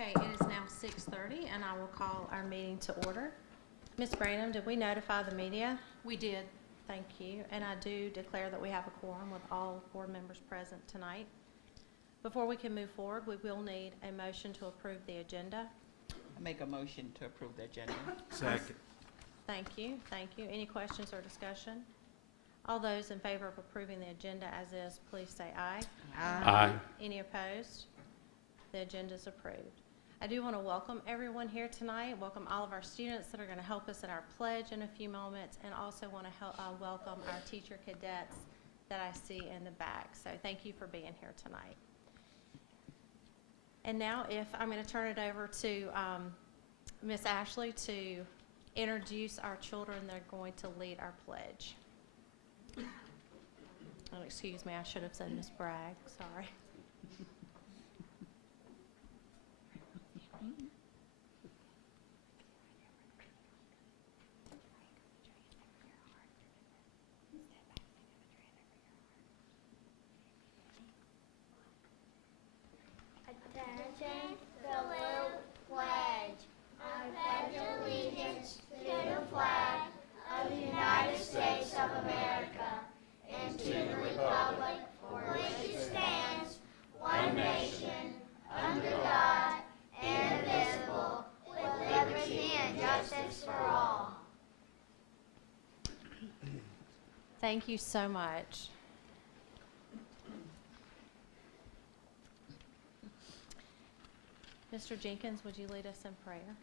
Okay, it is now 6:30, and I will call our meeting to order. Ms. Branham, did we notify the media? We did. Thank you, and I do declare that we have a quorum with all board members present tonight. Before we can move forward, we will need a motion to approve the agenda. I make a motion to approve the agenda. Second. Thank you, thank you. Any questions or discussion? All those in favor of approving the agenda as is, please say aye. Aye. Any opposed? The agenda is approved. I do want to welcome everyone here tonight, welcome all of our students that are going to help us in our pledge in a few moments, and also want to welcome our teacher cadets that I see in the back. So thank you for being here tonight. And now I'm going to turn it over to Miss Ashley to introduce our children that are going to lead our pledge. Oh, excuse me, I should have said Miss Bragg, sorry. Attention, salute, pledge. I pledge allegiance to the flag of the United States of America and to the republic for which it stands, one nation, under God, indivisible, with liberty and justice for all. Thank you so much. Mr. Jenkins, would you lead us in prayer?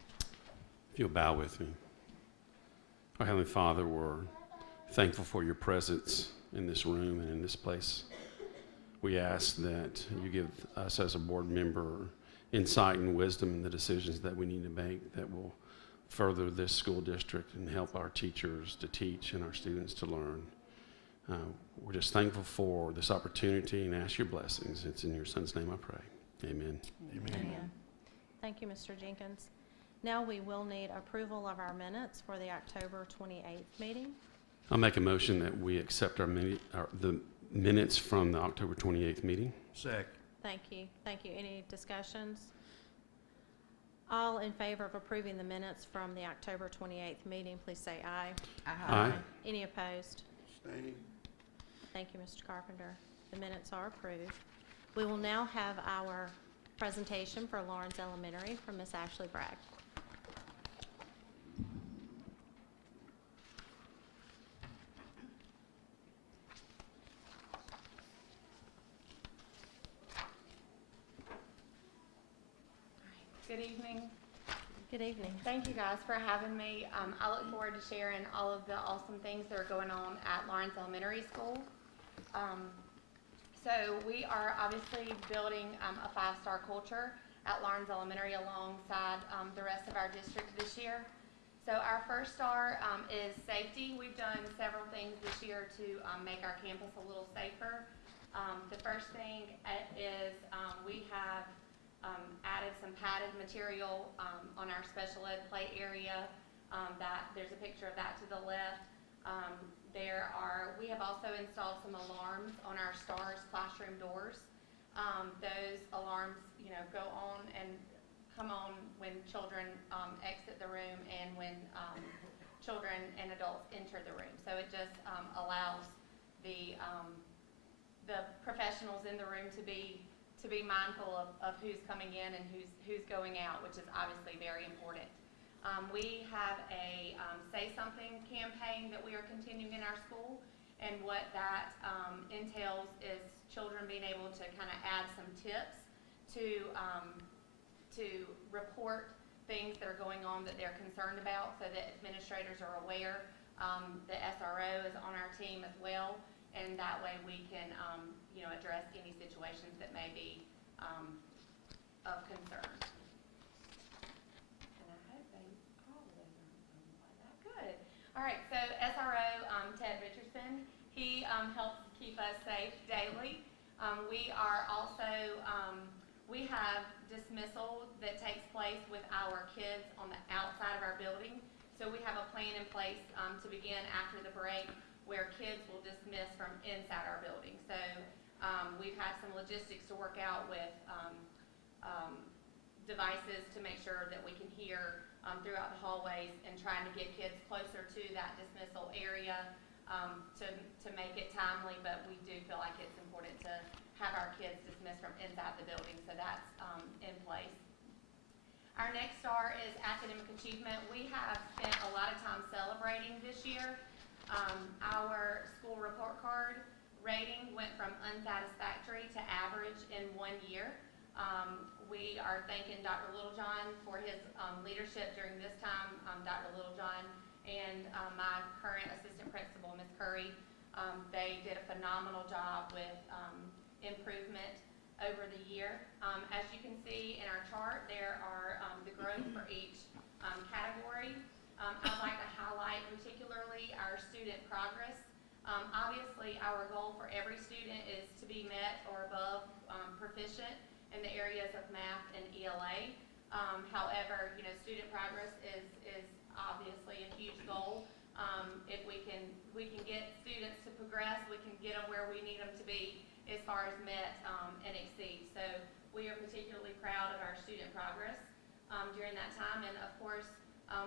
If you'll bow with me. Our Heavenly Father, we're thankful for your presence in this room and in this place. We ask that you give us as a board member insight and wisdom in the decisions that we need to make that will further this school district and help our teachers to teach and our students to learn. We're just thankful for this opportunity and ask your blessings. It's in your Son's name I pray. Amen. Amen. Thank you, Mr. Jenkins. Now we will need approval of our minutes for the October 28th meeting. I'll make a motion that we accept the minutes from the October 28th meeting. Second. Thank you. Thank you. Any discussions? All in favor of approving the minutes from the October 28th meeting, please say aye. Aye. Any opposed? Abstain. Thank you, Mr. Carpenter. The minutes are approved. We will now have our presentation for Lawrence Elementary from Miss Ashley Bragg. Good evening. Good evening. Thank you guys for having me. I look forward to sharing all of the awesome things that are going on at Lawrence Elementary School. So we are obviously building a five-star culture at Lawrence Elementary alongside the rest of our district this year. So our first star is safety. We've done several things this year to make our campus a little safer. The first thing is we have added some padded material on our special ed play area. There's a picture of that to the left. We have also installed some alarms on our STARS classroom doors. Those alarms, go on and come on when children exit the room and when children and adults enter the room. So it just allows the professionals in the room to be mindful of who's coming in and who's going out, which is obviously very important. We have a Say Something campaign that we are continuing in our school, and what that entails is children being able to kind of add some tips to report things that are going on that they're concerned about so that administrators are aware. The SRO is on our team as well, and that way we can address any situations that may be of concern. And I hope all of them are that good. All right, so SRO Ted Richardson, he helps keep us safe daily. We are also, we have dismissal that takes place with our kids on the outside of our building. So we have a plan in place to begin after the break where kids will dismiss from inside our building. So we've had some logistics to work out with devices to make sure that we can hear throughout the hallways, and trying to get kids closer to that dismissal area to make it timely, but we do feel like it's important to have our kids dismissed from inside the building, so that's in place. Our next star is academic achievement. We have spent a lot of time celebrating this year. Our school report card rating went from unsatisfactory to average in 1 year. We are thanking Dr. Littlejohn for his leadership during this time, Dr. Littlejohn and my current assistant principal, Ms. Curry. They did a phenomenal job with improvement over the year. As you can see in our chart, there are the growth for each category. I'd like to highlight particularly our student progress. Obviously, our goal for every student is to be met or above proficient in the areas of math and ELA. However, student progress is obviously a huge goal. If we can get students to progress, we can get them where we need them to be as far as met and exceed. So we are particularly proud of our student progress during that time. And of course,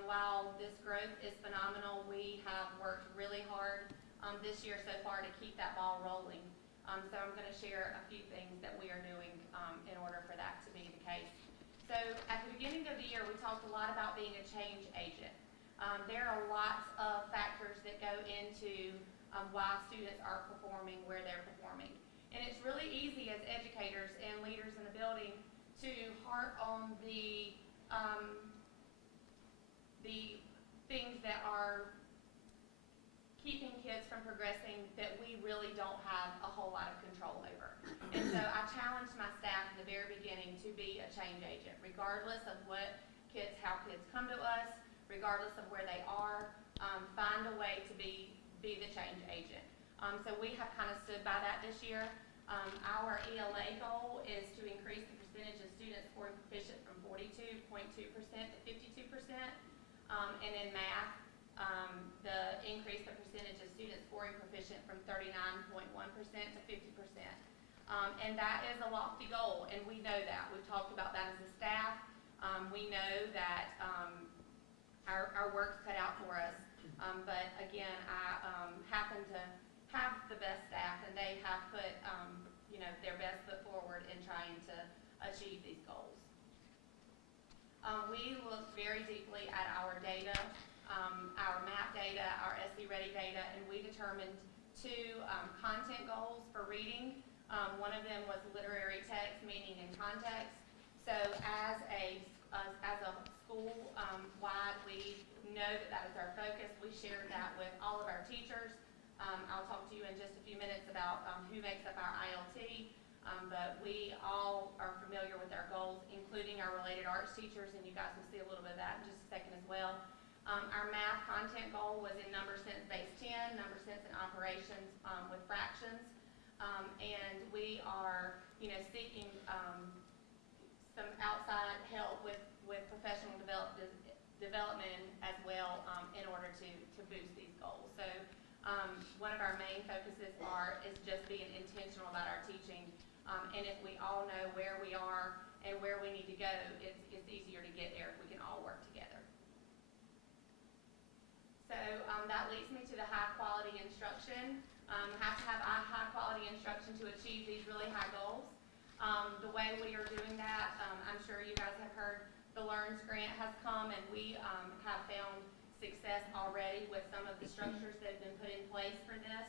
while this growth is phenomenal, we have worked really hard this year so far to keep that ball rolling. So I'm going to share a few things that we are doing in order for that to be the case. So at the beginning of the year, we talked a lot about being a change agent. There are lots of factors that go into why students are performing where they're performing. And it's really easy as educators and leaders in the building to harp on the things that are keeping kids from progressing that we really don't have a whole lot of control over. And so I challenged my staff in the very beginning to be a change agent, regardless of how kids come to us, regardless of where they are, find a way to be the change agent. So we have kind of stood by that this year. Our ELA goal is to increase the percentage of students scoring proficient from 42.2% to 52%. And in math, the increase the percentage of students scoring proficient from 39.1% to 50%. And that is a lofty goal, and we know that. We've talked about that as a staff. We know that our work's cut out for us. But again, I happen to have the best staff, and they have put their best foot forward in trying to achieve these goals. We looked very deeply at our data, our MAP data, our SC Ready data, and we determined two content goals for reading. One of them was literary text, meaning, and context. So as a school-wide, we know that is our focus. We shared that with all of our teachers. I'll talk to you in just a few minutes about who makes up our ILT, but we all are familiar with our goals, including our related arts teachers, and you guys will see a little bit of that in just a second as well. Our math content goal was in number sense base 10, number sense and operations with fractions, and we are seeking some outside help with professional development as well in order to boost these goals. So one of our main focuses is just being intentional about our teaching, and if we all know where we are and where we need to go, it's easier to get there if we can all work together. So that leads me to the high quality instruction. Have to have high quality instruction to achieve these really high goals. The way we are doing that, I'm sure you guys have heard the LEARNS grant has come, and we have found success already with some of the structures that have been put in place for this.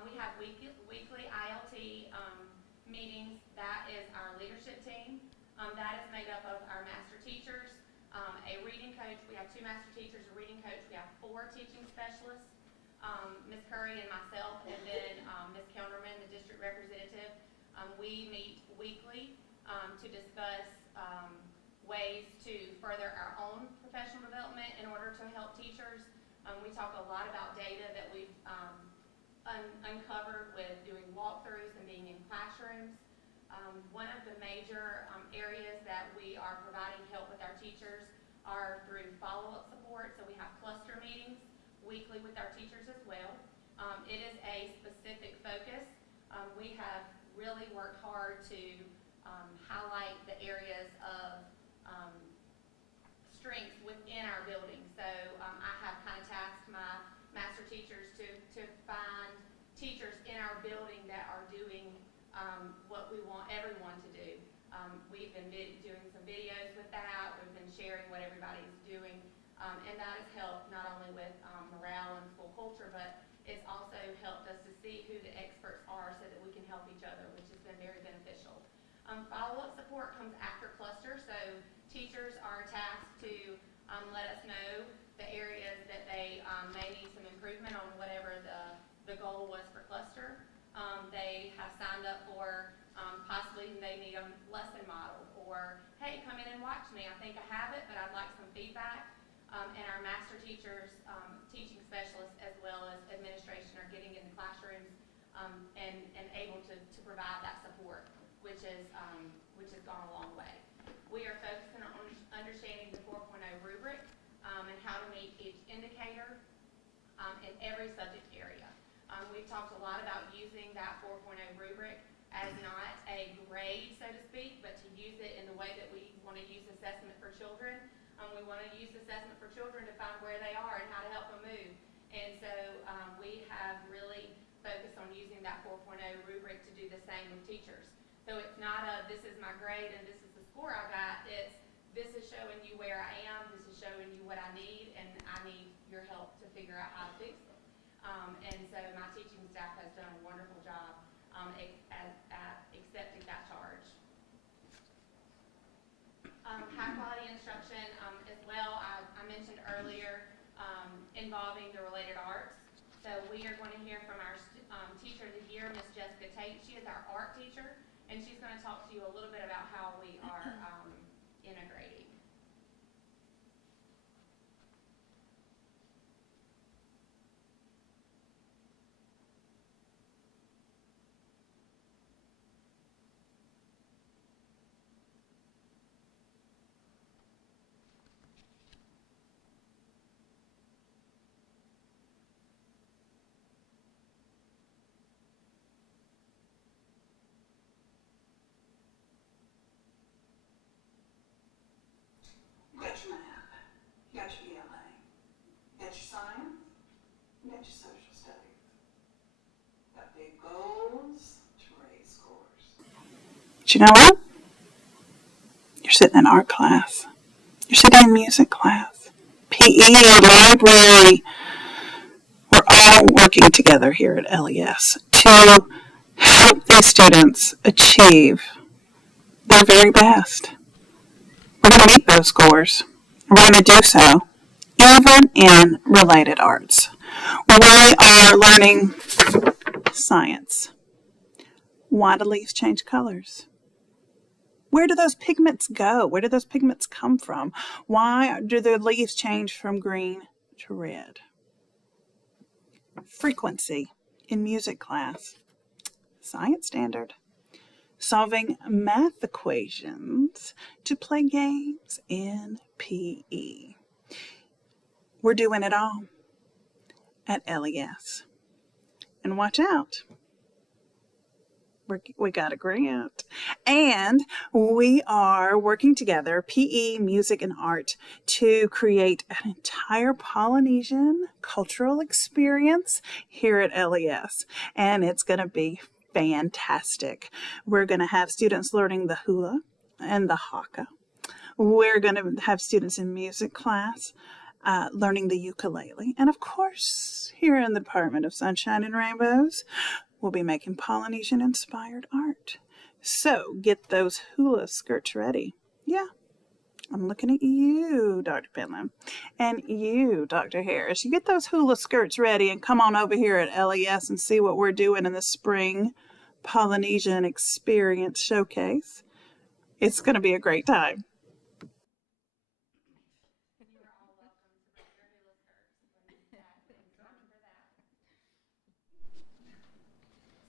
We have weekly ILT meetings. That is our leadership team. That is made up of our master teachers, a reading coach. We have 2 master teachers, a reading coach. We have 4 teaching specialists, Ms. Curry and myself, and then Ms. Kelderman, the district representative. We meet weekly to discuss ways to further our own professional development in order to help teachers. We talk a lot about data that we've uncovered with doing walkthroughs and being in classrooms. One of the major areas that we are providing help with our teachers are through follow-up support. So we have cluster meetings weekly with our teachers as well. It is a specific focus. We have really worked hard to highlight the areas of what we want everyone to do. We've been doing some videos with that. We've been sharing what everybody's doing, and that has helped not only with morale and school culture, but it's also helped us to see who the experts are so that we can help each other, which has been very beneficial. Follow-up support comes after cluster, so teachers are tasked to let us know the areas that they may need some improvement on whatever the goal was for cluster. They have signed up for possibly they need a lesson model, or hey, come in and watch me. I think I have it, but I'd like some feedback. And our master teachers, teaching specialists, as well as administration, are getting in the classrooms and able to provide that support, which has gone a long way. We are focusing on understanding the 4.0 rubric and how to meet each indicator in every subject area. We've talked a lot about using that 4.0 rubric as not a grade, so to speak, but to use it in the way that we want to use assessment for children. We want to use assessment for children to find where they are and how to help them move. And so we have really focused on using that 4.0 rubric to do the same with teachers. So it's not a, this is my grade and this is the score I got. It's, this is showing you where I am, this is showing you what I need, and I need your help to figure out how to fix it. And so my teaching staff has done a wonderful job at accepting that charge. High quality instruction as well, I mentioned earlier, involving the related arts. So we are going to hear from our teacher of the year, Miss Jessica Tate. She is our art teacher, and she's going to talk to you a little bit about how we are integrating. You got your math, you got your ELA, you got your science, you got your social studies. Got big goals to raise scores. But you know what? You're sitting in art class. You're sitting in music class. PE, library. We're all working together here at LES to help these students achieve their very best. We're going to meet those scores. We're going to do so even in related arts. We are learning science. Why do leaves change colors? Where do those pigments go? Where do those pigments come from? Why do the leaves change from green to red? Frequency in music class. Science standard. Solving math equations to play games in PE. We're doing it all at LES. And watch out. We got a grant. And we are working together, PE, music, and art, to create an entire Polynesian cultural experience here at LES. And it's going to be fantastic. We're going to have students learning the hula and the haka. We're going to have students in music class learning the ukulele. And of course, here in the Department of Sunshine and Rainbows, we'll be making Polynesian-inspired art. So get those hula skirts ready. Yeah, I'm looking at you, Dr. Penland, and you, Dr. Harris. You get those hula skirts ready and come on over here at LES and see what we're doing in the spring Polynesian Experience Showcase. It's going to be a great time.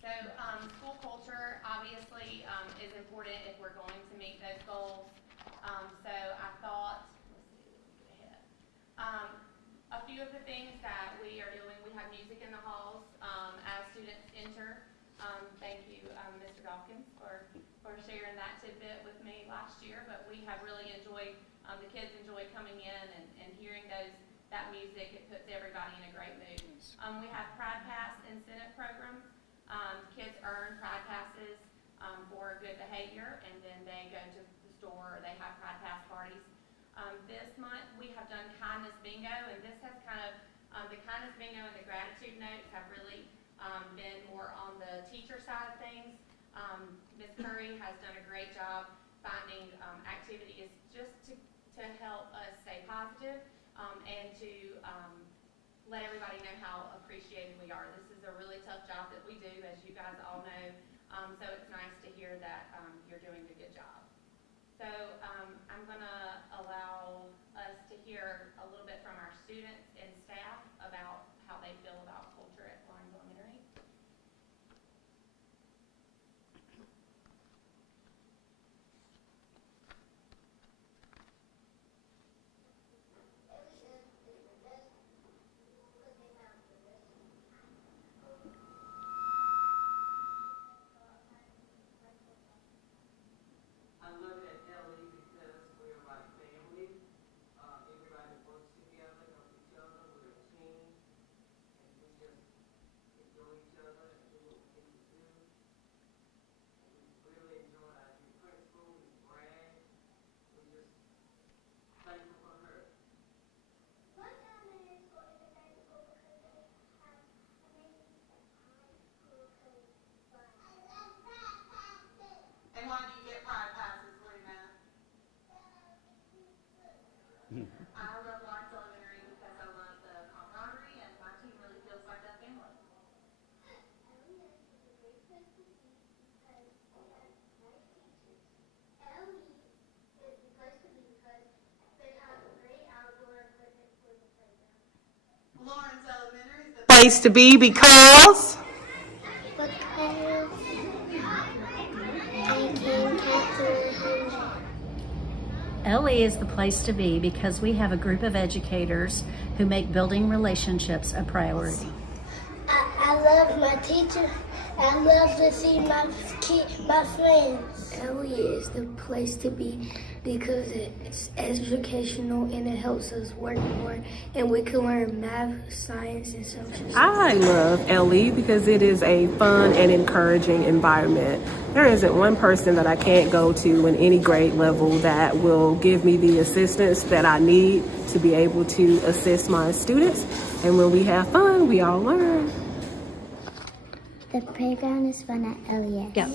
So school culture obviously is important if we're going to meet those goals. So I thought, let's get ahead. A few of the things that we are doing, we have music in the halls as students enter. Thank you, Mr. Dawkins, for sharing that tidbit with me last year. But we have really enjoyed, the kids enjoy coming in and hearing that music. It puts everybody in a great mood. We have Pride Pass incentive programs. Kids earn Pride Passes behavior, and then they go to the store or they have Pride Pass parties. This month we have done kindness bingo, and this has kind of, the kindness bingo and the gratitude notes have really been more on the teacher side of things. Ms. Curry has done a great job finding activities just to help us stay positive and to let everybody know how appreciated we are. This is a really tough job that we do, as you guys all know, so it's nice to hear that you're doing a good job. So I'm going to allow us to hear a little bit from our students and staff about how they feel about culture at Lawrence Elementary. I love it at LE because we're like family. Everybody works together, help each other. We're a team, and we just enjoy each other and do what we need to do. And we really enjoy our new principal, Ms. Bragg. We're just thankful for her. And why do you get Pride Passes, Lena? I love Lawrence Elementary because I love the camaraderie, and my team really feels like a family. Lawrence Elementary is the place to be because LE is the place to be because we have a group of educators who make building relationships a priority. I love my teacher. I love to see my friends. LE is the place to be because it's educational and it helps us work more, and we can learn math, science, and social studies. I love LE because it is a fun and encouraging environment. There isn't one person that I can't go to in any grade level that will give me the assistance that I need to be able to assist my students. And when we have fun, we all learn. The playground is fun at LES. Yep.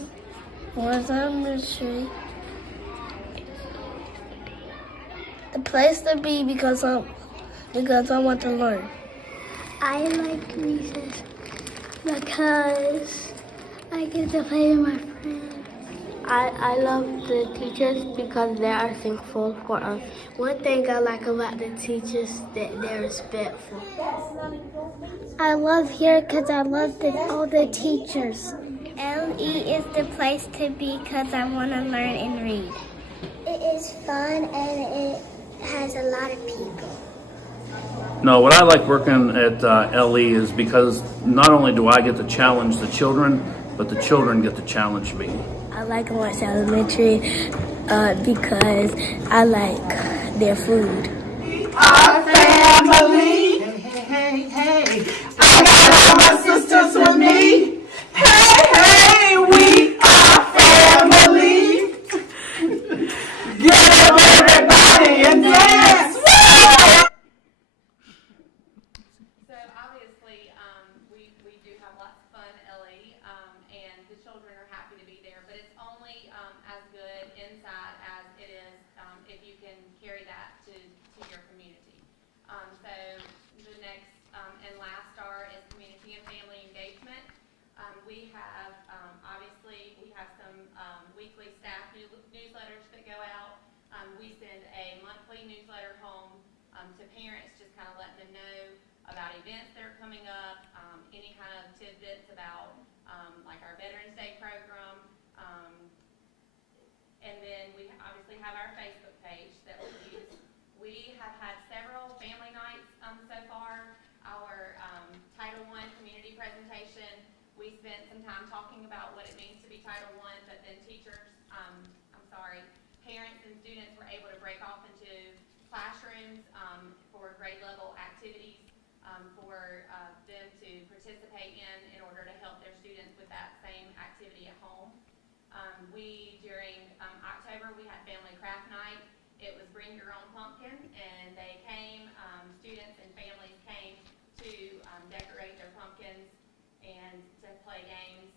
Lawrence Elementary. The place to be because I want to learn. I like recess because I get to play with my friends. I love the teachers because they are thankful for us. One thing I like about the teachers that they're respectful. I love here because I love all the teachers. LE is the place to be because I want to learn and read. It is fun and it has a lot of people. No, what I like working at LE is because not only do I get to challenge the children, but the children get to challenge me. I like Lawrence Elementary because I like their food. our family. Hey, hey, I got all my sisters with me. Hey, we are family. Get up, everybody, and dance. So obviously, we do have lots of fun at LE, and the children are happy to be there, but it's only as good inside as it is if you can carry that to your community. So the next and last star is community and family engagement. We have, obviously, we have some weekly staff newsletters that go out. We send a monthly newsletter home to parents, just kind of letting them know about events that are coming up, any kind of tidbits about like our Veterans Day program. And then we obviously have our Facebook page that we use. We have had several family nights so far. Our Title I community presentation, we spent some time talking about what it means to be Title I, but then parents and students were able to break off into classrooms for grade level activities for them to participate in order to help their students with that same activity at home. During October, we had Family Craft Night. It was bring your own pumpkin, and they came, students and families came to decorate their pumpkins and to play games.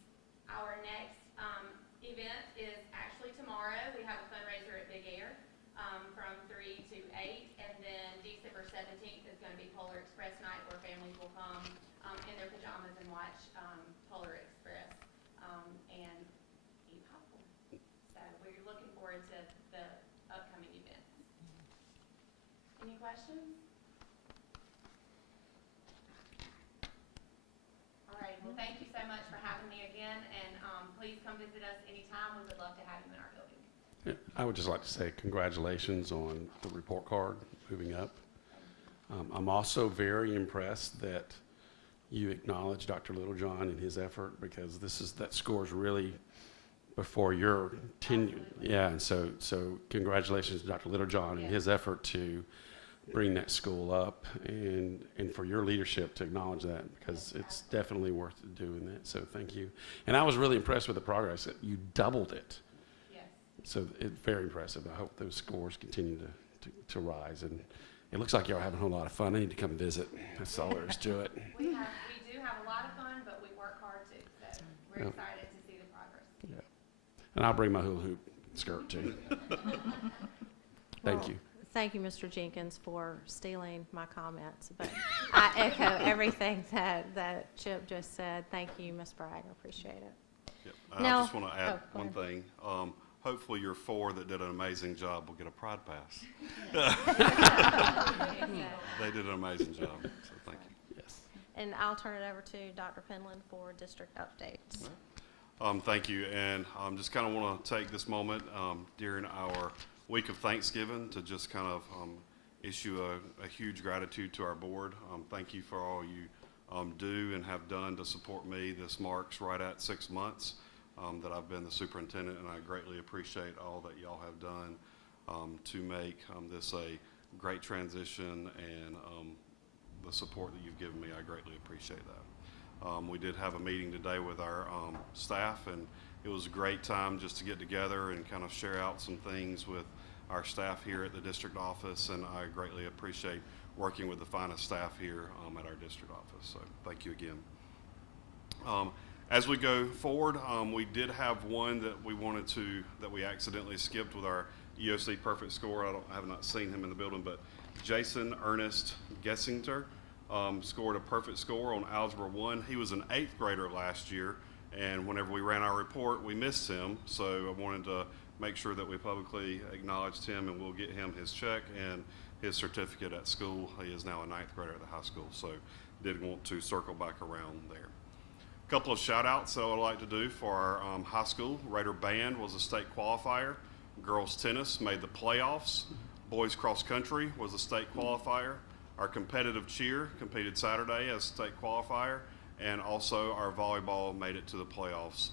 Our next event is actually tomorrow. We have a fundraiser at Big Air from 3 to 8, and then December 17th is going to be Polar Express Night, where families will come in their pajamas and watch Polar Express and eat popcorn. So we're looking forward to the upcoming events. Any questions? All right, well, thank you so much for having me again, and please come visit us anytime. We would love to have you in our building. Yeah, I would just like to say congratulations on the report card moving up. I'm also very impressed that you acknowledge Dr. Littlejohn and his effort, because that score is really before your tenure. Yeah, and so congratulations to Dr. Littlejohn and his effort to bring that school up, and for your leadership to acknowledge that, because it's definitely worth doing that. So thank you. And I was really impressed with the progress. You doubled it. Yes. So it's very impressive. I hope those scores continue to rise. And it looks like y'all are having a whole lot of fun. I need to come visit. That's all there is to it. We do have a lot of fun, but we work hard too. So we're excited to see the progress. Yeah. And I'll bring my hula hoop skirt too. Thank you. Thank you, Mr. Jenkins, for stealing my comments, but I echo everything that Chip just said. Thank you, Ms. Bragg, I appreciate it. Yep. Now- I just want to add go one ahead. thing. Hopefully your 4 that did an amazing job will get a pride pass. They did an amazing job, so thank you. Yes. And I'll turn it over to Dr. Penland for district updates. Thank you, and just kind of want to take this moment during our week of Thanksgiving to just kind of issue a huge gratitude to our board. Thank you for all you do and have done to support me. This marks right at 6 months that I've been the superintendent, and I greatly appreciate all that y'all have done to make this a great transition, and the support that you've given me, I greatly appreciate that. We did have a meeting today with our staff, and it was a great time just to get together and kind of share out some things with our staff here at the district office, and I greatly appreciate working with the finest staff here at our district office. So thank you again. As we go forward, we did have one that we accidentally skipped with our EOC perfect score. I have not seen him in the building, but Jason Ernest Gessinger scored a perfect score on Algebra 1. He was an 8th grader last year, and whenever we ran our report, we missed him. So I wanted to make sure that we publicly acknowledged him, and we'll get him his check and his certificate at school. He is now a 9th grader at the high school, so did want to circle back around there. A couple of shout outs that I would like to do for our high school. Raider Band was a state qualifier. Girls tennis made the playoffs. Boys cross country was a state qualifier. Our competitive cheer competed Saturday as state qualifier, and also our volleyball made it to the playoffs.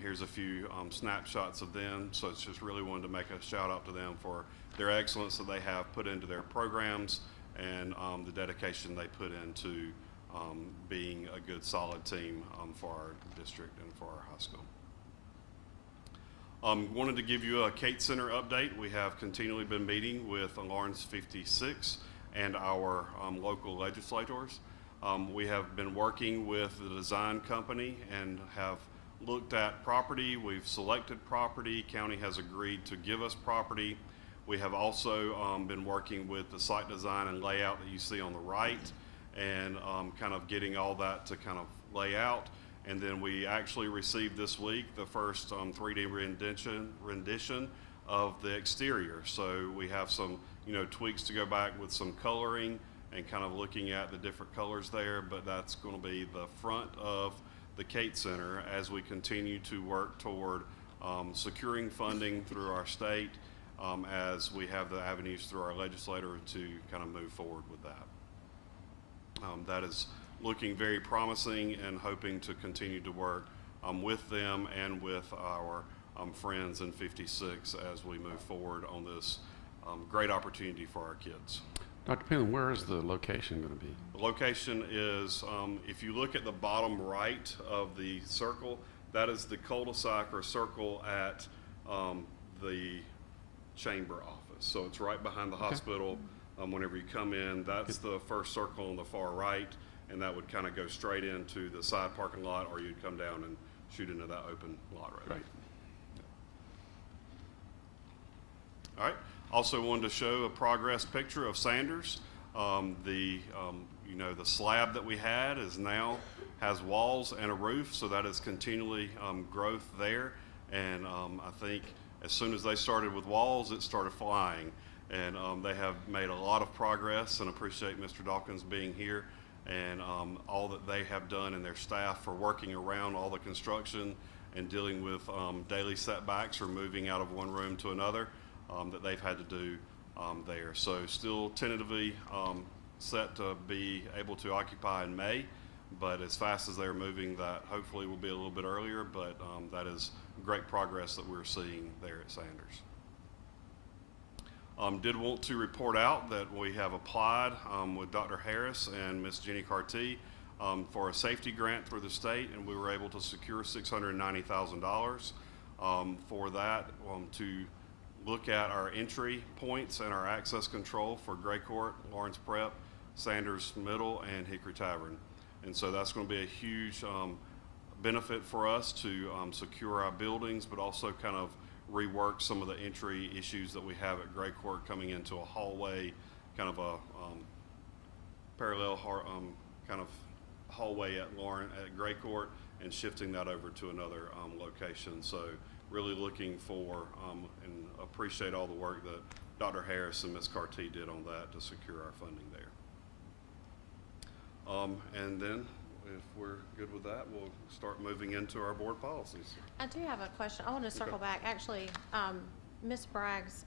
Here's a few snapshots of them. So it's just really wanted to make a shout out to them for their excellence that they have put into their programs, and the dedication they put into being a good solid team for our district and for our high school. Wanted to give you a Kate Center update. We have continually been meeting with Lawrence 56 and our local legislators. We have been working with the design company and have looked at property. We've selected property. County has agreed to give us property. We have also been working with the site design and layout that you see on the right, and kind of getting all that to kind of lay out. And then we actually received this week the first 3D rendition of the exterior. So we have some tweaks to go back with some coloring and kind of looking at the different colors there, but that's going to be the front of the Kate Center as we continue to work toward securing funding through our state, as we have the avenues through our legislator to kind of move forward with that. That is looking very promising, and hoping to continue to work with them and with our friends in 56 as we move forward on this great opportunity for our kids. Dr. Penland, where is the location going to be? The location is, if you look at the bottom right of the circle, That is the cul-de-sac or circle at the chamber office. So it's right behind the hospital. Whenever you come in, that's the first circle on the far right, and that would kind of go straight into the side parking lot, or you'd come down and shoot into that open lot right there. Right. All right. Also wanted to show a progress picture of Sanders. The slab that we had is now has walls and a roof, so that is continually growth there. And I think as soon as they started with walls, it started flying. And they have made a lot of progress, and appreciate Mr. Dawkins being here and all that they have done and their staff for working around all the construction and dealing with daily setbacks or moving out of one room to another that they've had to do there. So still tentatively set to be able to occupy in May, but as fast as they're moving, that hopefully will be a little bit earlier, but that is great progress that we're seeing there at Sanders. Did want to report out that we have applied with Dr. Harris and Ms. Jenny Carty for a safety grant through the state, and we were able to secure $690,000 for that to look at our entry points and our access control for Gray Court, Lawrence Prep, Sanders Middle, and Hickory Tavern. And so that's going to be a huge benefit for us to secure our buildings, but also kind of rework some of the entry issues that we have at Gray Court, coming into a hallway, kind of a parallel kind of hallway at Gray Court, and shifting that over to another location. So really looking for and appreciate all the work that Dr. Harris and Ms. Carty did on that to secure our funding there. And then if we're good with that, we'll start moving into our board policies. I do have a question. I want to circle back. Actually, Ms. Bragg's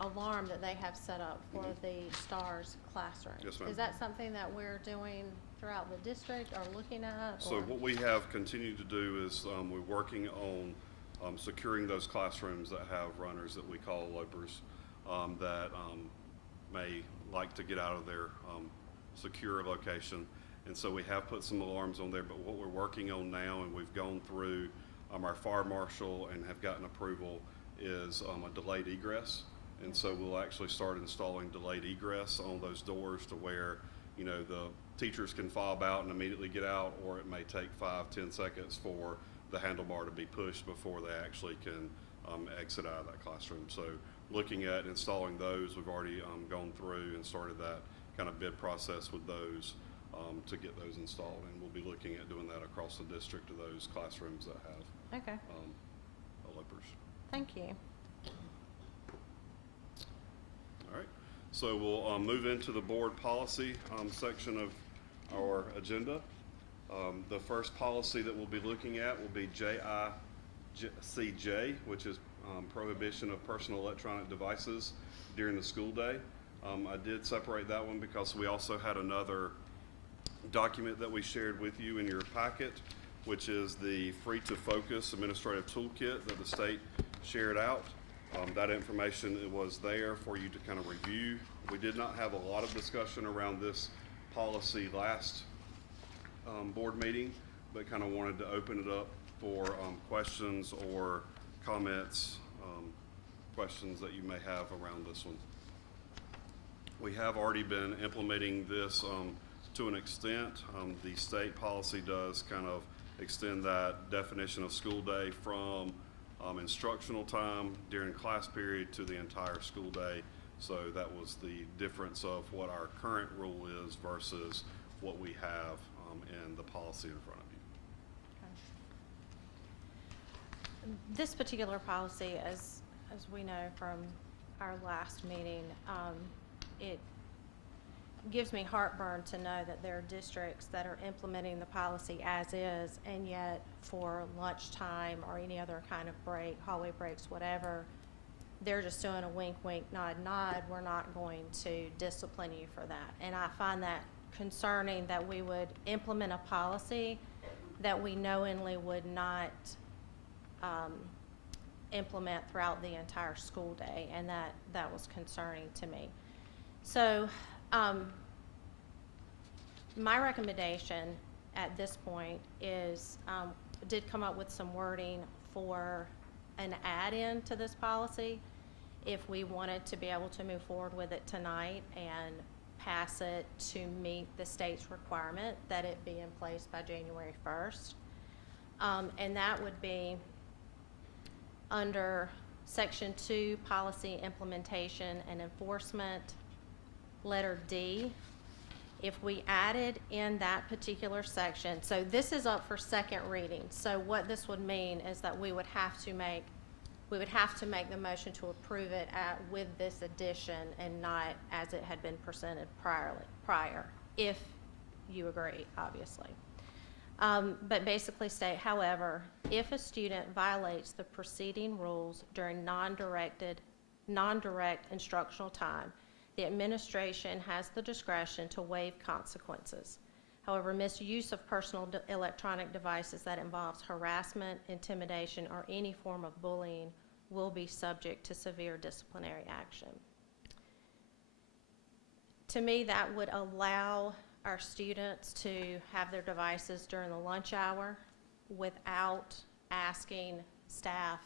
alarm that they have set up for the STARS classroom. Yes, ma'am. Is that something that we're doing throughout the district or looking at? So what we have continued to do is we're working on securing those classrooms that have runners that we call lopers that may like to get out of their secure location. And so we have put some alarms on there, but what we're working on now, and we've gone through our fire marshal and have gotten approval, is a delayed egress. And so we'll actually start installing delayed egress on those doors to where, the teachers can fob out and immediately get out, or it may take 5-10 seconds for the handlebar to be pushed before they actually can exit out of that classroom. So looking at installing those, we've already gone through and started that kind of bid process with those to get those installed, and we'll be looking at doing that across the district to those classrooms that have lopers. Thank you. All right, so we'll move into the board policy section of our agenda. The first policy that we'll be looking at will be JICJ, which is prohibition of personal electronic devices during the school day. I did separate that one because we also had another document that we shared with you in your packet, which is the Free to Focus administrative toolkit that the state shared out. That information was there for you to kind of review. We did not have a lot of discussion around this policy last board meeting, but kind of wanted to open it up for questions or comments, questions that you may have around this one. We have already been implementing this to an extent. The state policy does kind of extend that definition of school day from instructional time during class period to the entire school day. So that was the difference of what our current rule is versus what we have in the policy in front of you. This particular policy, as we know from our last meeting, it gives me heartburn to know that there are districts that are implementing the policy as is, and yet for lunchtime or any other kind of break, hallway breaks, whatever, they're just doing a wink, wink, nod, nod. We're not going to discipline you for that. And I find that concerning that we would implement a policy that we knowingly would not implement throughout the entire school day, and that was concerning to me. So my recommendation at this point is, did come up with some wording for an add-in to this policy if we wanted to be able to move forward with it tonight and pass it to meet the state's requirement that it be in place by January 1st. And that would be under Section 2, Policy Implementation and Enforcement, letter D. If we added in that particular section, so this is up for second reading. So what this would mean is that we would have to make the motion to approve it with this addition and not as it had been presented prior, if you agree, obviously. But basically state, however, if a student violates the preceding rules during non-direct instructional time, the administration has the discretion to waive consequences. However, misuse of personal electronic devices that involves harassment, intimidation, or any form of bullying will be subject to severe disciplinary action. To me, that would allow our students to have their devices during the lunch hour without asking staff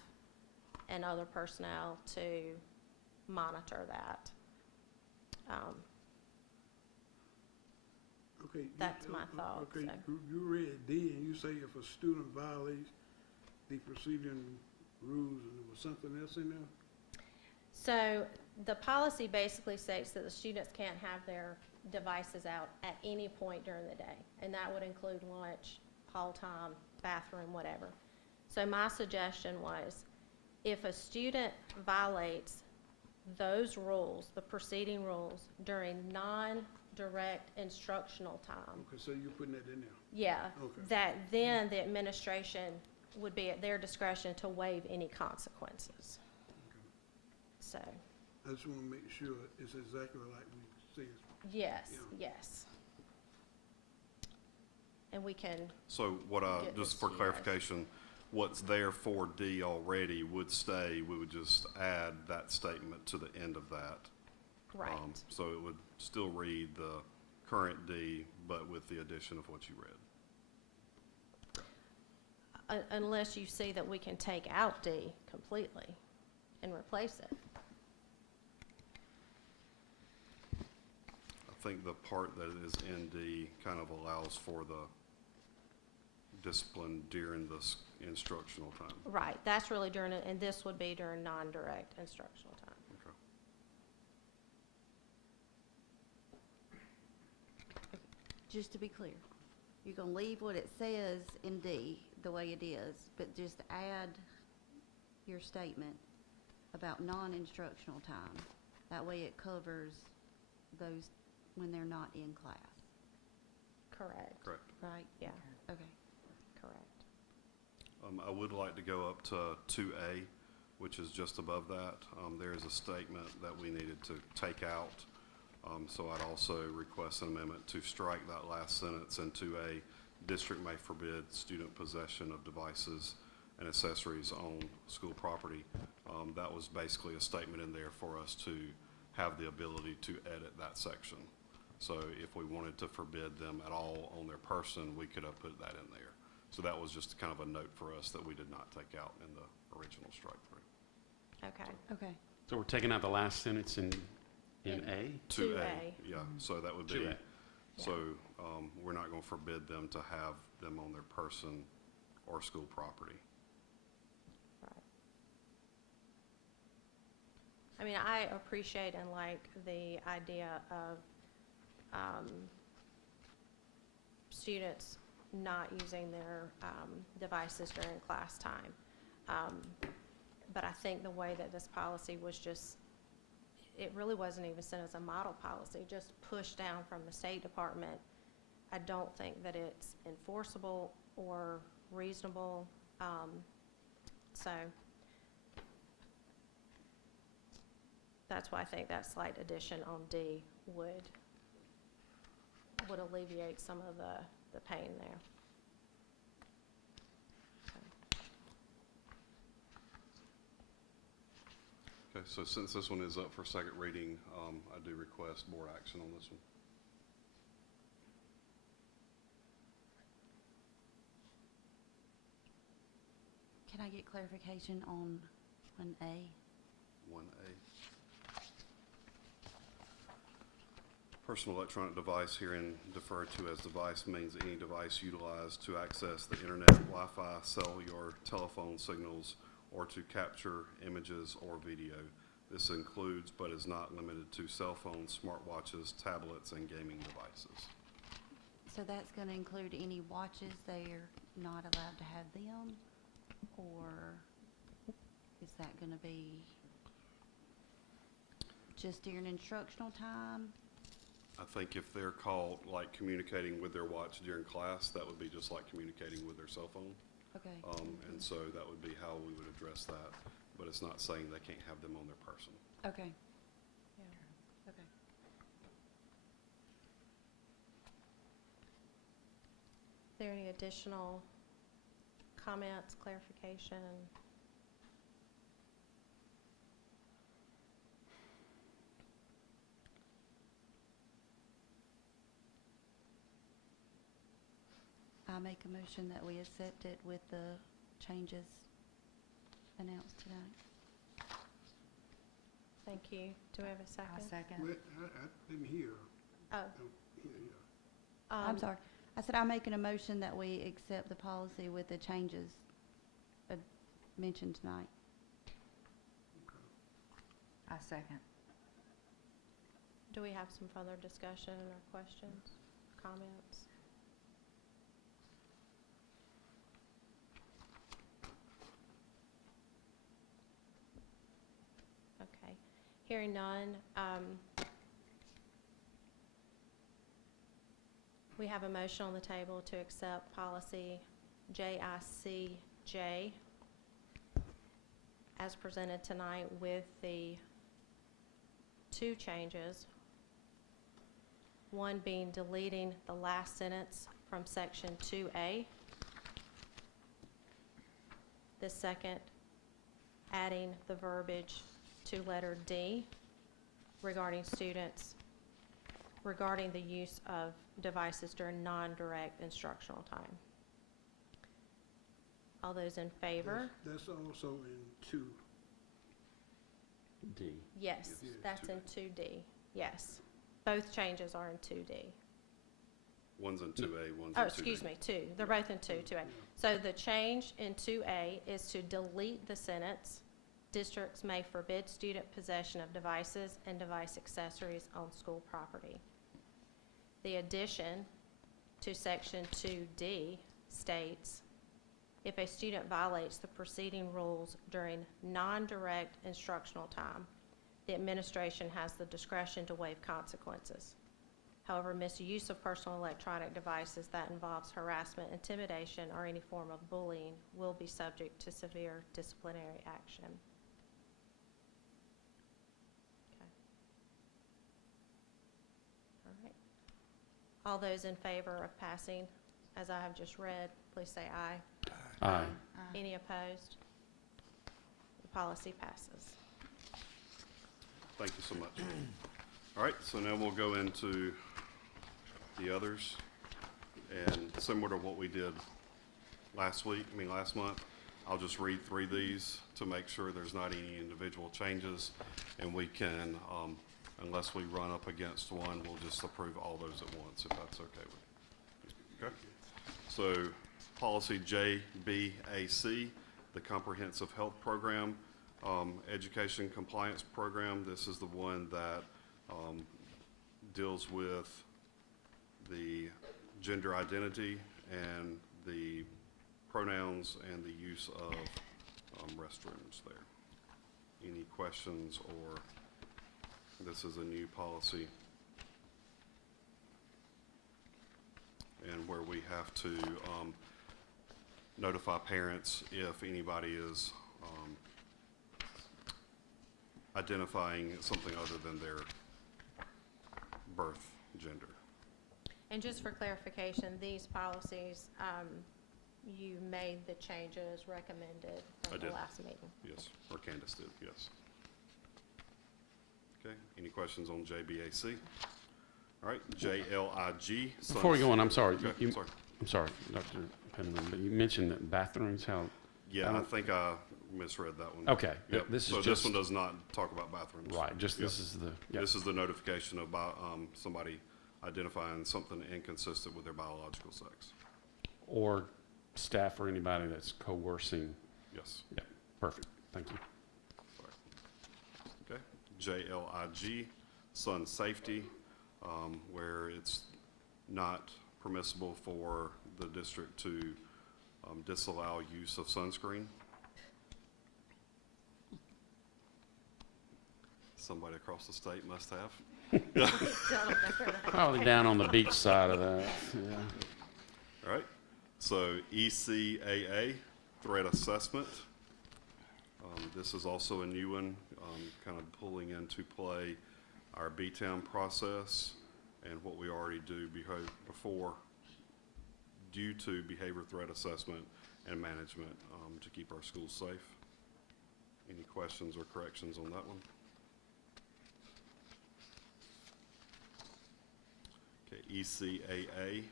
and other personnel to monitor that. Okay. That's my thought. Okay, So. you read D and you say if a student violates the preceding rules, and there was something else in there? So the policy basically states that the students can't have their devices out at any point during the day, and that would include lunch, hall time, bathroom, whatever. So my suggestion was, if a student violates those rules, the preceding rules, during non-direct instructional time, Okay, so you're putting that in there? yeah, Okay. that then the administration would be at their discretion to waive any consequences. So, I just want to make sure it's exactly like we said. yes, Yeah. yes. And we can, So what Get just this for to you guys. clarification, what's there for D already would stay. We would just add that statement to the end of that. right, So it would still read the current D, but with the addition of what you read. unless you see that we can take out D completely and replace it. I think the part that is in D kind of allows for the discipline during the instructional time. Right, that's really during it, and this would be during non-direct instructional time. Okay. Just to be clear, you're gonna leave what it says in D the way it is, but just add your statement about non-instructional time. That way it covers those when they're not in class, Correct. Correct. right? Yeah, Okay. correct. I would like to go up to 2A, which is just above that. There is a statement that we needed to take out. So I'd also request an amendment to strike that last sentence in 2A. District may forbid student possession of devices and accessories on school property. That was basically a statement in there for us to have the ability to edit that section. So if we wanted to forbid them at all on their person, we could have put that in there. So that was just kind of a note for us that we did not take out in the original strike through. Okay. Okay. So we're taking out the last sentence in A? 2A. Yeah, so that would be, 2A. so we're not going to forbid them to have them on their person or school property. Right. I mean, I appreciate and like the idea of students not using their devices during class time. But I think the way that this policy was just, it really wasn't even sent as a model policy, just pushed down from the State Department. I don't think that it's enforceable or reasonable. So that's why I think that slight addition on D would alleviate some of the pain there. Okay, so since this one is up for second reading, I do request board action on this one. Can I get clarification on 1A? 1A. Personal electronic device, herein deferred to as device, means any device utilized to access the internet, Wi-Fi, cellular, telephone signals, or to capture images or video. This includes, but is not limited to, cell phones, smartwatches, tablets, and gaming devices. So that's going to include any watches, they're not allowed to have them? Or is that going to be just during instructional time? I think if they're called, like, communicating with their watch during class, that would be just like communicating with their cell phone. Okay. And so that would be how we would address that, but it's not saying they can't have them on their person. Okay. Yeah. Okay. Is there any additional comments, clarification? I make a motion that we accept it with the changes announced tonight. Thank you. Do we have a second? Second. Well, I didn't hear. Oh, Yeah. I'm sorry. I said I'm making a motion that we accept the policy with the changes mentioned tonight. I second. Do we have some further discussion or questions, comments? Okay. Hearing none, we have a motion on the table to accept policy JICJ as presented tonight with the two changes. One being deleting the last sentence from section 2A. The second, adding the verbiage to letter D regarding students, regarding the use of devices during non-direct instructional time. All those in favor? That's also in 2. D. Yes, Yeah, that's 2D. in 2D, yes. Both changes are in 2D. One's in 2A, one's in 2B. Oh, excuse me, 2. They're both in 2A. So the change in 2A is to delete the sentence, districts may forbid student possession of devices and device accessories on school property. The addition to section 2D states, if a student violates the preceding rules during non-direct instructional time, the administration has the discretion to waive consequences. However, misuse of personal electronic devices that involves harassment, intimidation, or any form of bullying will be subject to severe disciplinary action. Okay. All right. All those in favor of passing, as I have just read, please say aye. Aye. Any opposed? The policy passes. Thank you so much. All right, so now we'll go into the others. And similar to what we did last month, I'll just read through these to make sure there's not any individual changes. And we can, unless we run up against one, we'll just approve all those at once, if that's okay with you. Okay? So policy JBAC, the Comprehensive Health Program, Education Compliance Program. This is the one that deals with the gender identity and the pronouns and the use of restrooms there. Any questions, or this is a new policy? And where we have to notify parents if anybody is identifying something other than their birth gender. And just for clarification, these policies, you made the changes recommended I from the did. last meeting. Yes, or Candace did, yes. Okay, any questions on JBAC? All right, JLIG. Before we go on, I'm sorry. Okay, You- sorry. I'm sorry, Dr. Penman, but you mentioned that bathrooms, how Yeah, I think I misread that one. Okay, Yep. this is So this just- one does not talk about bathrooms. Right, just Yep. this is the, yeah. This is the notification about somebody identifying something inconsistent with their biological sex. Or staff or anybody that's coercing. Yes. Yeah, perfect, thank you. Okay. JLIG, sun safety, where it's not permissible for the district to disallow use of sunscreen. Somebody across the state must have. Probably down on the beach side of that, yeah. All right. So ECAA, threat assessment. This is also a new one, kind of pulling into play our B-Town process and what we already do before due to behavior threat assessment and management to keep our schools safe. Any questions or corrections on that one? Okay, ECAA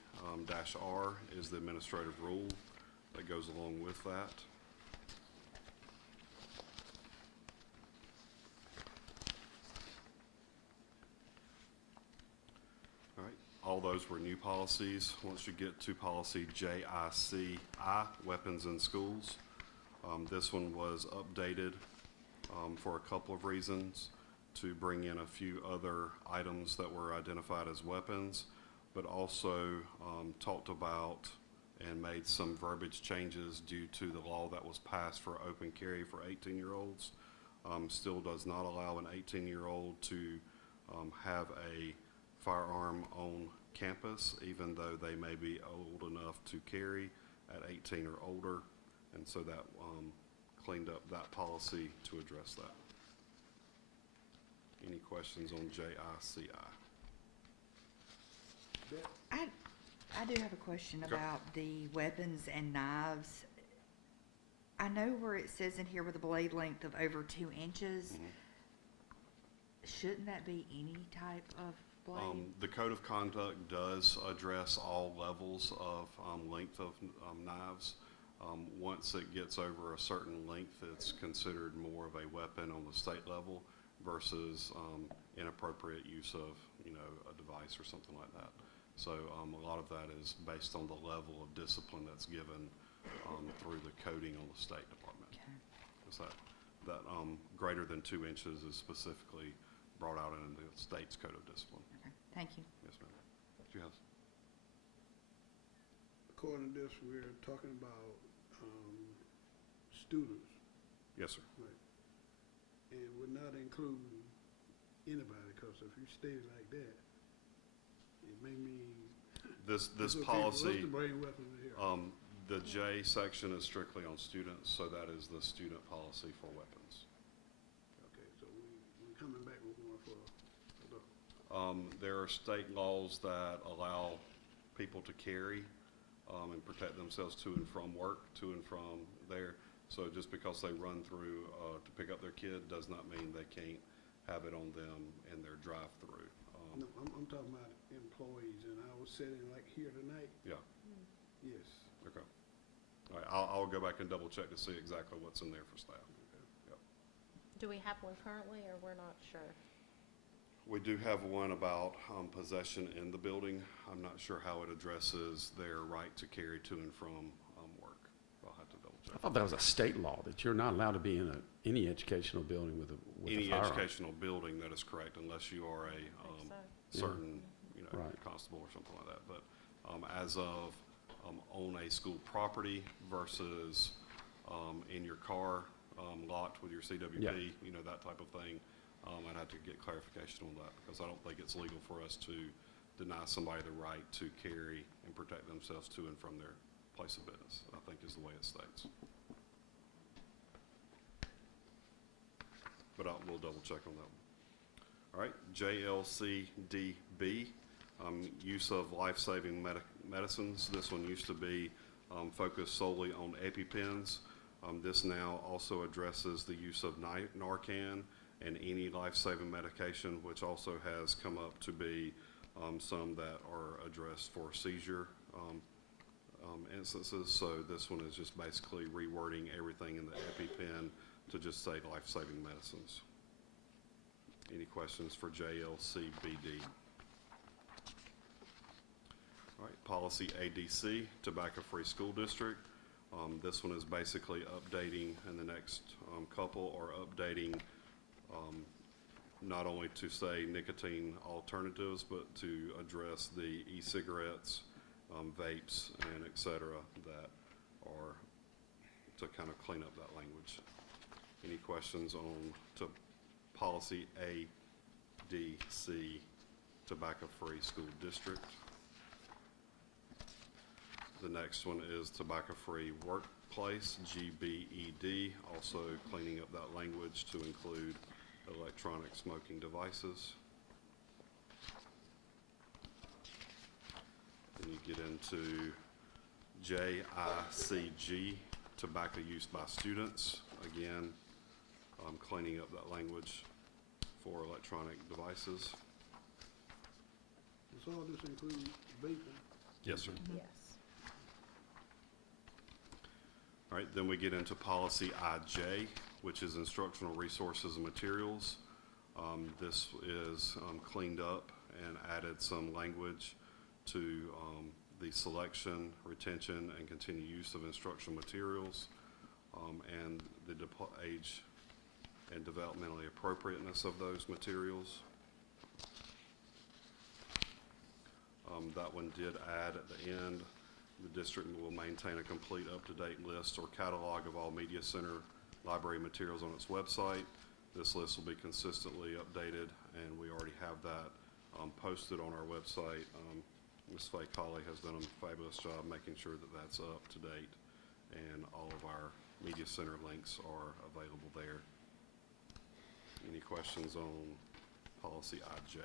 -R is the administrative rule that goes along with that. All right, all those were new policies. Once you get to policy JICI, weapons in schools, this one was updated for a couple of reasons, to bring in a few other items that were identified as weapons, but also talked about and made some verbiage changes due to the law that was passed for open carry for 18-year-olds. Still does not allow an 18-year-old to have a firearm on campus, even though they may be old enough to carry at 18 or older. And so that cleaned up that policy to address that. Any questions on JICI? I do have a question Okay. about the weapons and knives. I know where it says in here with a blade length of over 2 inches. Shouldn't that be any type of blade? The Code of Conduct does address all levels of length of knives. Once it gets over a certain length, it's considered more of a weapon on the state level versus inappropriate use of, a device or something like that. So a lot of that is based on the level of discipline that's given through the coding on the State Department. Okay. Is that greater than 2 inches is specifically brought out in the state's Code of Discipline. Okay, thank you. Yes, ma'am. Do you have? According to this, we're talking about students, Yes, sir. right? And we're not including anybody, because if you state it like that, it may mean. This it's okay for us policy, to bring weapons in here. the J section is strictly on students, so that is the student policy for weapons. Okay, so we're coming back with one for adults. There are state laws that allow people to carry and protect themselves to and from work, to and from there. So just because they run through to pick up their kid does not mean they can't have it on them in their drive-through. No, I'm talking about employees, and I was sitting like here tonight. Yeah, Yes. okay. All right, I'll go back and double check to see exactly what's in there for staff. Yep. Do we have one currently, or we're not sure? We do have one about possession in the building. I'm not sure how it addresses their right to carry to and from work. I'll have to double check. I thought that was a state law, that you're not allowed to be in any educational building with a Any firearm. educational building, that is correct, unless you are a certain, Right. constable or something like that. But as of on a school property versus in your car, locked with your CWP, that type of thing, I'd have to get clarification on that, because I don't think it's legal for us to deny somebody the right to carry and protect themselves to and from their place of business, I think is the way it states. But we'll double check on that one. All right, JLCDB, use of life-saving medicines. This one used to be focused solely on EpiPens. This now also addresses the use of Narcan and any life-saving medication, which also has come up to be some that are addressed for seizure instances. So this one is just basically rewording everything in the EpiPen to just say life-saving medicines. Any questions for JLCBD? All right, policy ADC, tobacco-free school district. This one is basically updating in the next couple, or updating not only to say nicotine alternatives, but to address the e-cigarettes, vapes, and et cetera, that are to kind of clean up that language. Any questions on to policy ADC, tobacco-free school district? The next one is tobacco-free workplace, GBED, also cleaning up that language to include electronic smoking devices. Then you get into JICG, tobacco use by students. Again, cleaning up that language for electronic devices. Does all this include vaping? Yes, sir. Yes. All right, then we get into policy IJ, which is instructional resources and materials. This is cleaned up and added some language to the selection, retention, and continued use of instructional materials, and the age and developmentally appropriateness of those materials. That one did add at the end, the district will maintain a complete up-to-date list or catalog of all Media Center library materials on its website. This list will be consistently updated, and we already have that posted on our website. Ms. Faye Colley has done a fabulous job making sure that that's up to date, and all of our Media Center links are available there. Any questions on policy IJ?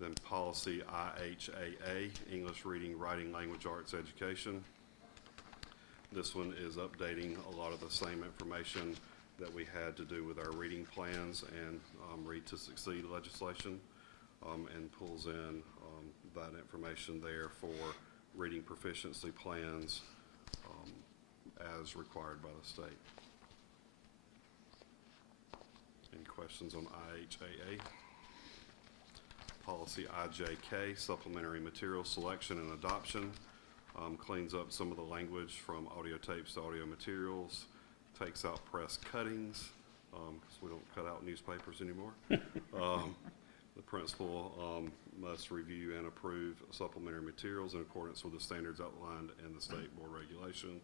Then policy IHAA, English Reading, Writing, Language Arts Education. This one is updating a lot of the same information that we had to do with our reading plans and Read to Succeed legislation, and pulls in that information there for reading proficiency plans as required by the state. Any questions on IHAA? Policy IJK, Supplementary Material Selection and Adoption, cleans up some of the language from audio tapes to audio materials, takes out press cuttings, because we don't cut out newspapers anymore. The principal must review and approve supplementary materials in accordance with the standards outlined in the state board regulation.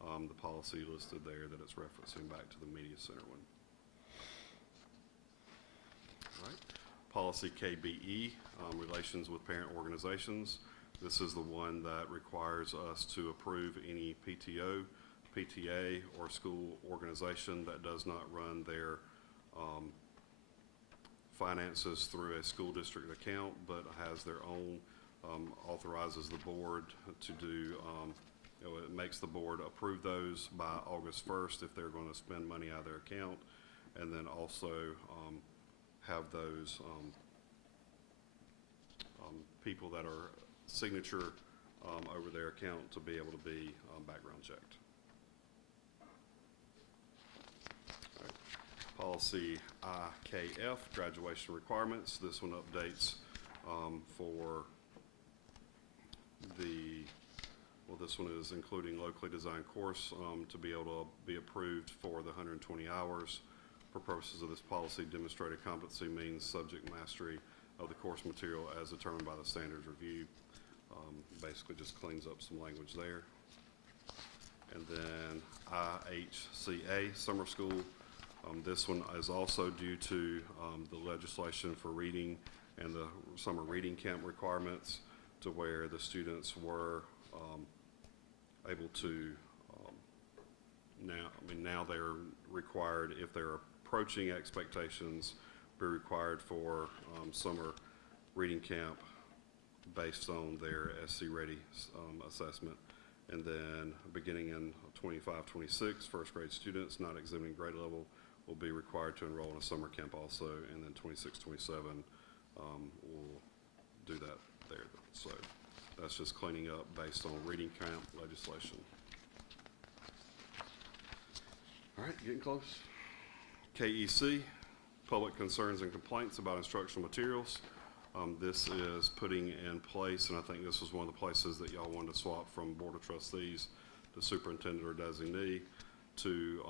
The policy listed there that it's referencing back to the Media Center one. All right. Policy KBE, Relations with Parent Organizations. This is the one that requires us to approve any PTO, PTA, or school organization that does not run their finances through a school district account, but has their own, authorizes the board to do, it makes the board approve those by August 1st if they're going to spend money out of their account, and then also have those people that are signature over their account to be able to be background checked. All right. Policy IKF, graduation requirements. This one updates for the, well, this one is including locally designed course to be able to be approved for the 120 hours. For purposes of this policy, demonstrated competency means subject mastery of the course material as determined by the standards review. Basically just cleans up some language there. And then IHCA, summer school. This one is also due to the legislation for reading and the summer reading camp requirements, to where the students were able to now they're required, if they're approaching expectations, be required for summer reading camp based on their SC Ready assessment. And then beginning in 25-26, first grade students not exhibiting grade level will be required to enroll in a summer camp also, and then 26-27 will do that there. So That's just cleaning up based on reading camp legislation. All right, getting close. KEC, Public Concerns and Complaints about Instructional Materials. This is putting in place, and I think this was one of the places that y'all wanted to swap from Board of Trustees to Superintendent or Designee to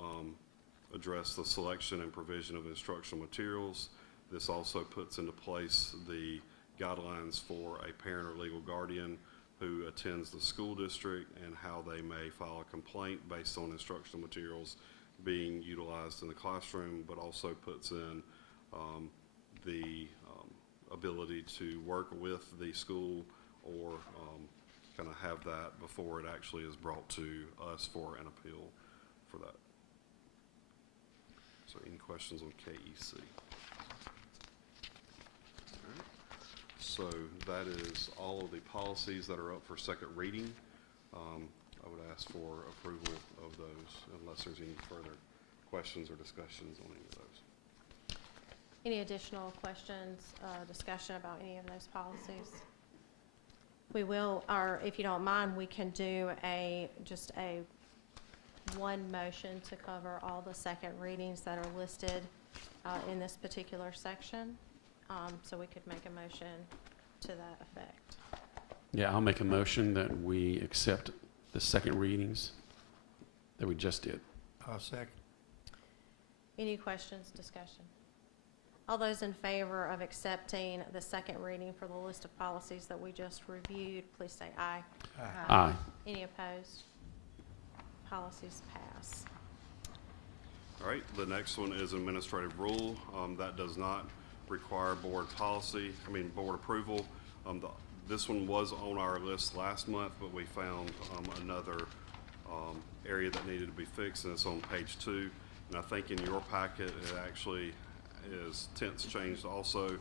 address the selection and provision of instructional materials. This also puts into place the guidelines for a parent or legal guardian who attends the school district and how they may file a complaint based on instructional materials being utilized in the classroom, but also puts in the ability to work with the school or kind of have that before it actually is brought to us for an appeal for that. So any questions on KEC? All right. So that is all of the policies that are up for second reading. I would ask for approval of those unless there's any further questions or discussions on any of those. Any additional questions, discussion about any of those policies? We will, or if you don't mind, we can do just a one motion to cover all the second readings that are listed in this particular section. So we could make a motion to that effect. Yeah, I'll make a motion that we accept the second readings that we just did. I'll second. Any questions, discussion? All those in favor of accepting the second reading for the list of policies that we just reviewed, please say aye. Aye. Any opposed? Policies pass. All right, the next one is administrative rule. That does not require board approval. This one was on our list last month, but we found another area that needed to be fixed, and it's on page 2. And I think in your packet, it actually is tense changed also,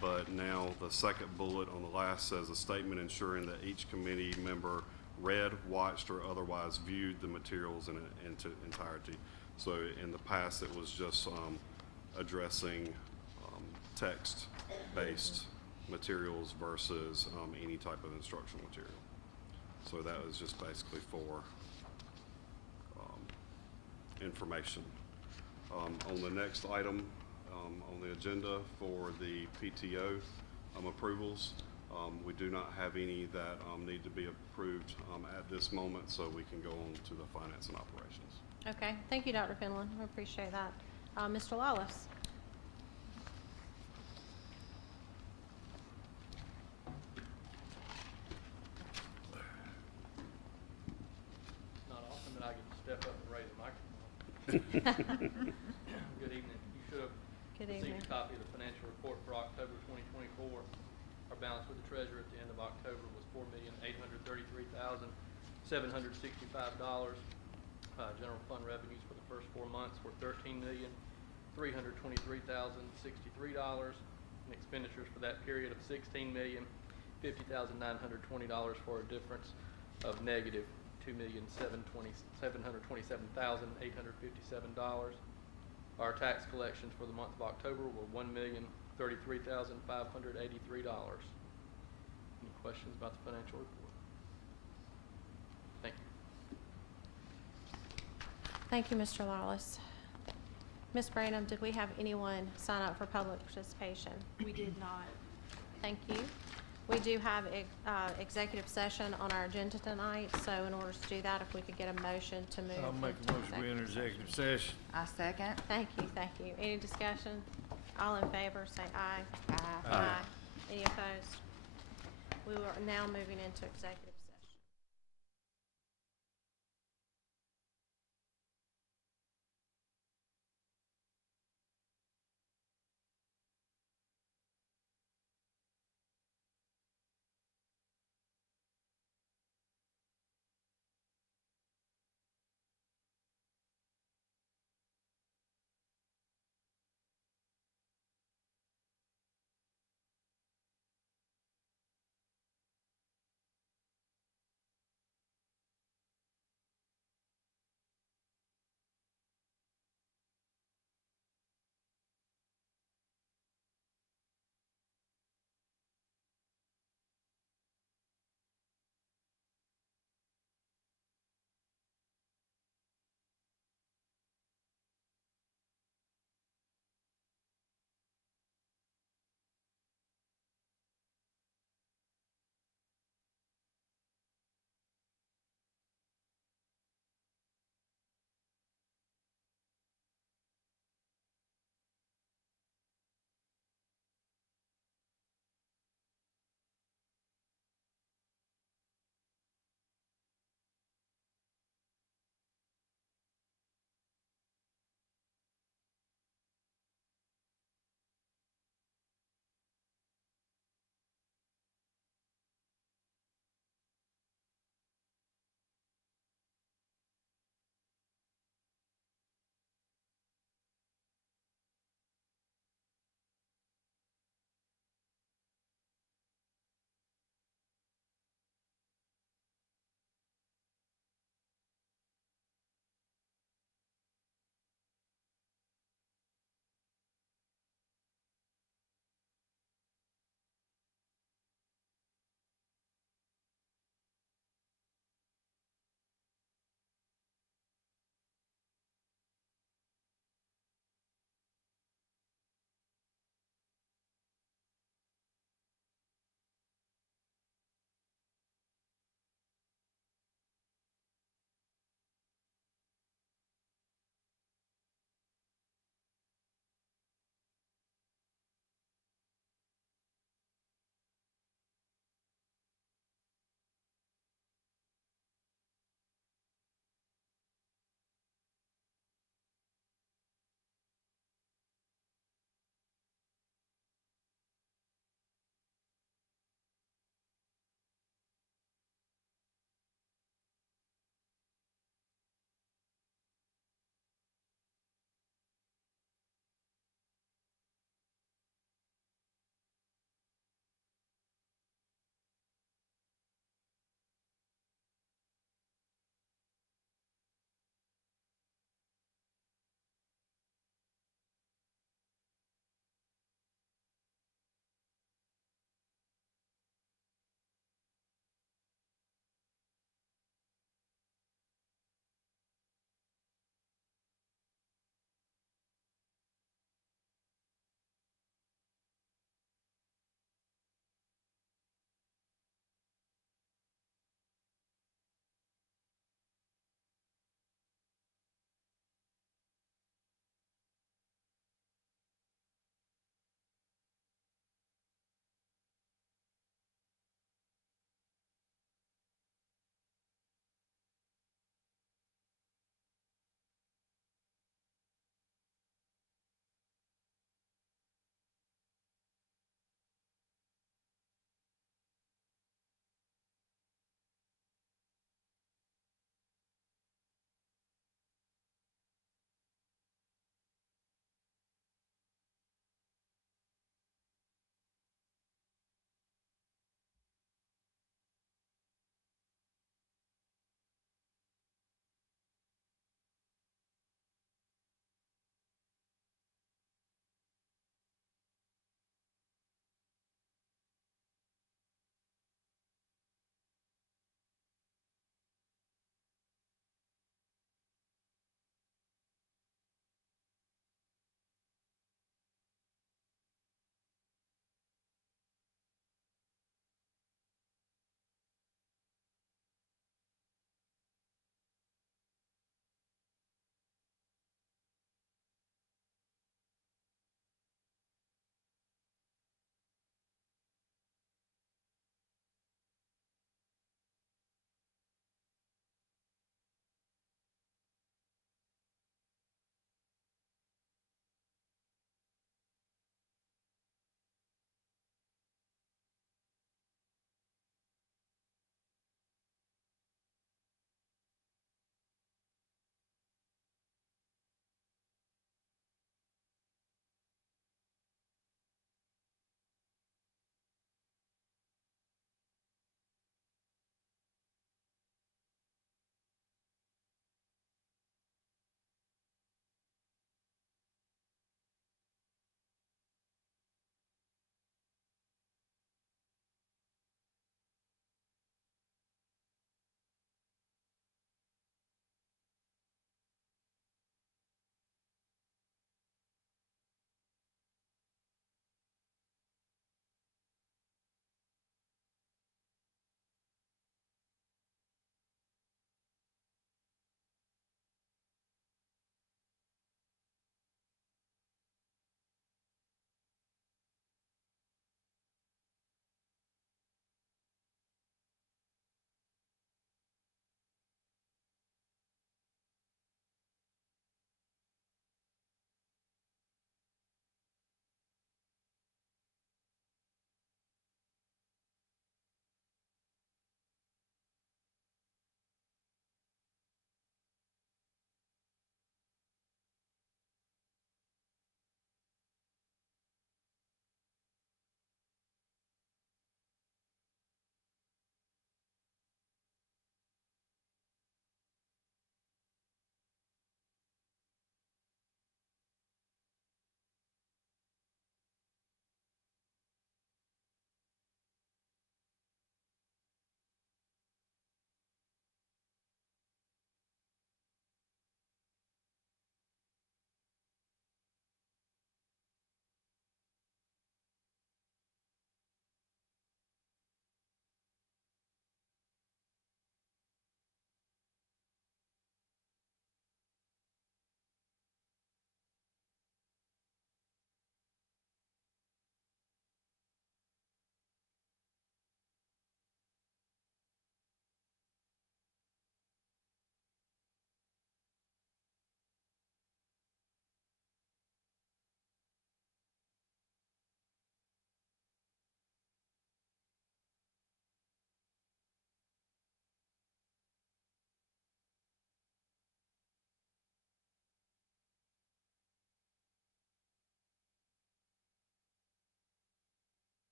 but now the second bullet on the last says a statement ensuring that each committee member read, watched, or otherwise viewed the materials in entirety. So in the past, it was just addressing text-based materials versus any type of instructional material. So that was just basically for information. On the next item on the agenda for the PTO approvals, we do not have any that need to be approved at this moment, so we can go on to the finance and operations. Okay, thank you, Dr. Finland. I appreciate that. Mr. Lawless. Not often that I get to step up and raise a microphone. Good evening. You should have Good received evening. a copy of the financial report for October 2024. Our balance with the treasurer at the end of October was $4,833,765. General fund revenues for the first 4 months were $13,323,063, and expenditures for that period of $16,050,920 for a difference of negative $2,727,857. Our tax collections for the month of October were $1,033,583. Any questions about the financial report? Thank you. Thank you, Mr. Lawless. Ms. Branham, did we have anyone sign up for public participation? We did not. Thank you. We do have executive session on our agenda tonight, so in order to do that, if we could get a motion to move. I'll make a into motion we enter executive session. I second. Thank you, thank you. Any discussion? All in favor, say aye. Aye. Any opposed? We are now moving into executive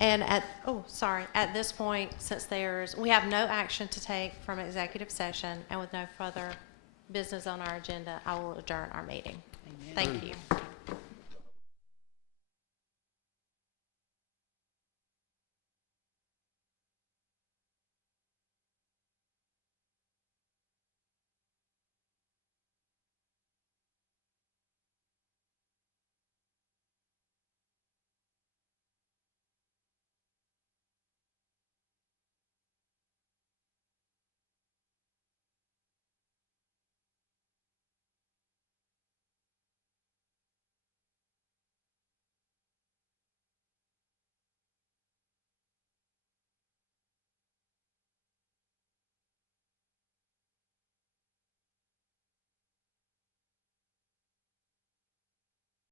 And at this point, since we have no action to take from executive session and with no further business on our agenda, I will adjourn our meeting. Thank you.